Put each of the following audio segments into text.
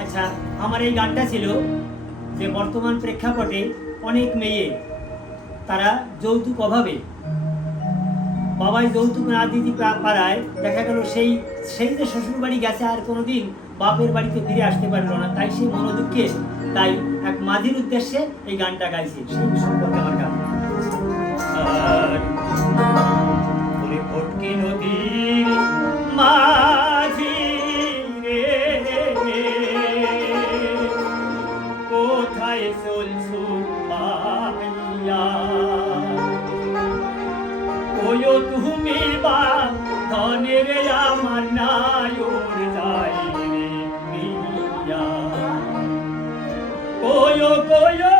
আচ্ছা আমার এই গানটা ছিল যে বর্তমান প্রেক্ষাপটে অনেক মেয়ে তারা যৌতুক অভাবে, বাবাই যৌতুক না পা- পারায় দেখা গেল সেই সেই যে শ্বশুর বাড়ি গেছে আর কোনোদিন বাপের বাড়িতে ফিরে আসতে পারল না। তাই সেই মনোদুঃখে তাই এক মাঝির উদ্দেশ্যে এই গানটা গাইছে। সেই সম্পর্কে ওয়ো তুমি বা ধনের আমার নায়র যাই রে মিয়া। ওয়ো কোয়ো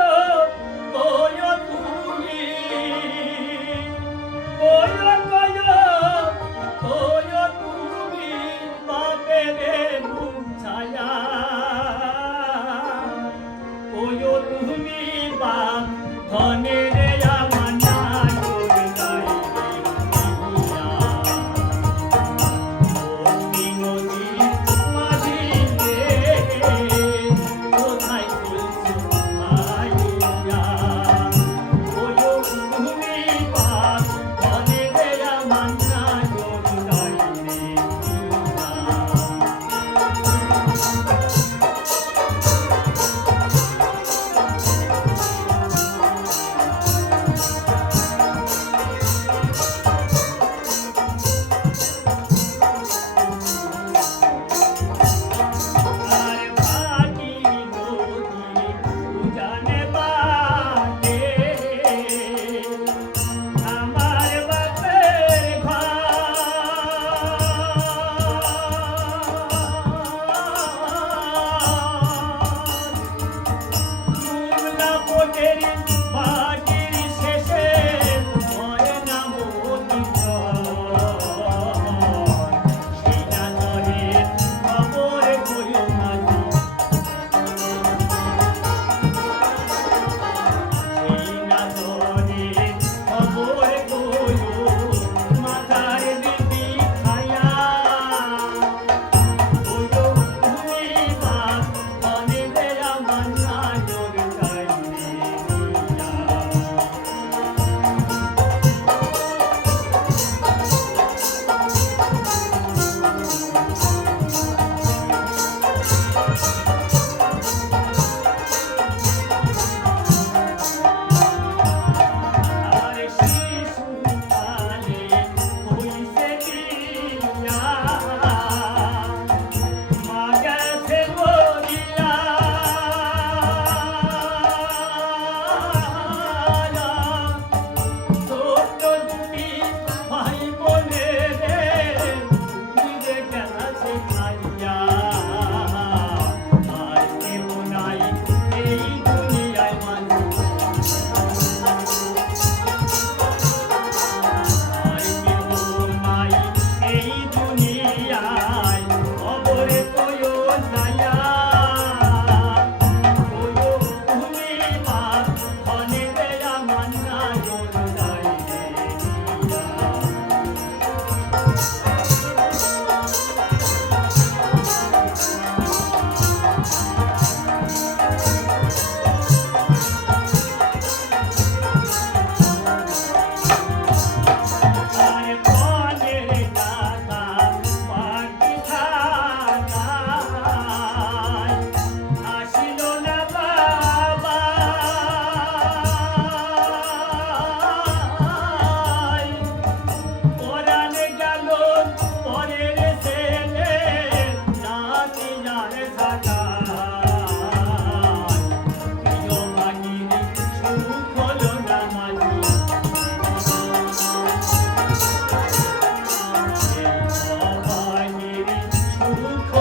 need